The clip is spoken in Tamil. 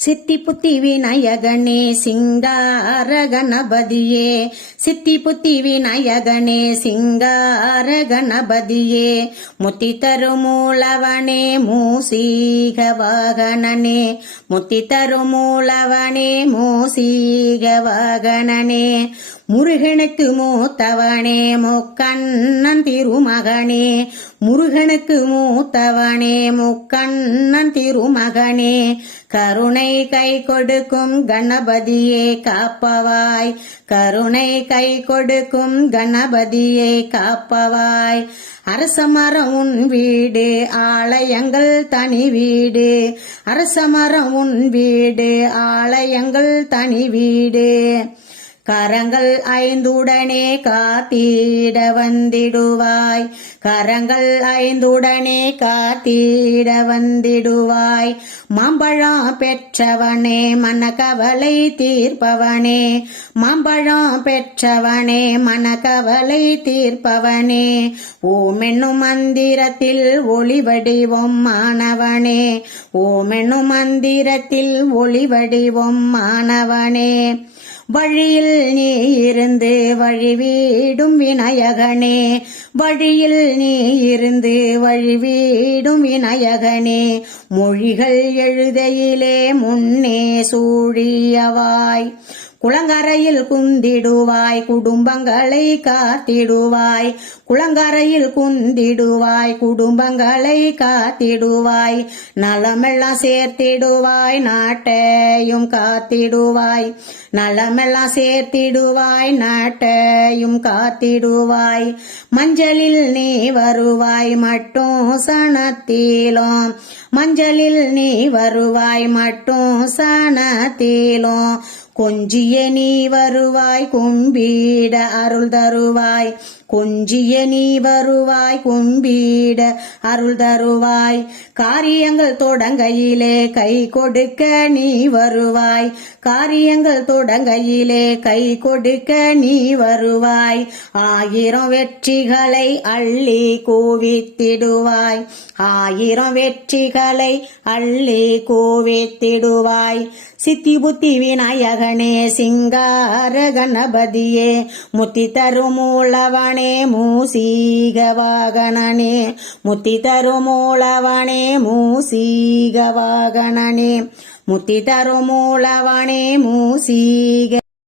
சித்தி புத்தி விநாயகனே சிங்கார கணபதியே, சித்தி புத்தி விநாயகனே சிங்கார கணபதியே, முத்தி தருமூலவனே மூசீக வாகனனே, முத்தி தருமூலவனே மூசீக வாகனனே, முருகனுக்கு மூத்தவனே முக்கண்ணன் திருமகனே, முருகனுக்கு மூத்தவனே முக்கண்ணன் திருமகனே, கருணை கை கொடுக்கும் கணபதியே காப்பவாய், கருணை கை கொடுக்கும் கணபதியே காப்பவாய், அரசமரம் உன் வீடு ஆலயங்கள் தனி வீடு, அரசமரம் உன் வீடு ஆலயங்கள் தனி வீடு, கரங்கள் ஐந்துடனே காத்திட வந்திடுவாய், கரங்கள் ஐந்துடனே காத்திட வந்திடுவாய், மாம்பழம் பெற்றவனே மனக்கவலை தீர்ப்பவனே, மாம்பழம் பெற்றவனே மனக்கவலை தீர்ப்பவனே, ஓமென்னும் மந்திரத்தில் ஒளி வடிவம் மாணவனே, ஓமென்னும் மந்திரத்தில் ஒளி வடிவம் மாணவனே, வழியில் நீ இருந்து வழிவீடும் விநாயகனே, வழியில் நீ இருந்து வழிவீடும் விநாயகனே, மொழிகள் எழுதையிலே முன்னே சூழியவாய், குளங்கரையில் குந்திடுவாய் குடும்பங்களை காத்திடுவாய், குளங்கரையில் குந்திடுவாய் குடும்பங்களை காத்திடுவாய், நலமெல்லாம் சேர்த்திடுவாய் நாட்டையும் காத்திடுவாய், நலமெல்லாம் சேர்த்திடுவாய் நாட்டையும் காத்திடுவாய், மஞ்சளில் நீ வருவாய் மட்டும் சனத்திலும், மஞ்சளில் நீ வருவாய் மட்டும் சனத்திலும், கொஞ்சிய நீ வருவாய் கும்பிட அருள் தருவாய், கொஞ்சிய நீ வருவாய் கும்பிட அருள் தருவாய், காரியங்கள் தொடங்கையிலே கை கொடுக்க நீ வருவாய், காரியங்கள் தொடங்கையிலே கை கொடுக்க நீ வருவாய், ஆயிரம் வெற்றிகளை அள்ளி கூவித்திடுவாய், ஆயிரம் வெற்றிகளை அள்ளி கூவித்திடுவாய், சித்தி புத்தி விநாயகனே சிங்கார கணபதியே, முத்தி தருமூலவனே மூசீக வாகனனே, முத்தி தருமூலவனே மூசீக வாகனனே, முத்தி தருமூலவனே மூசீக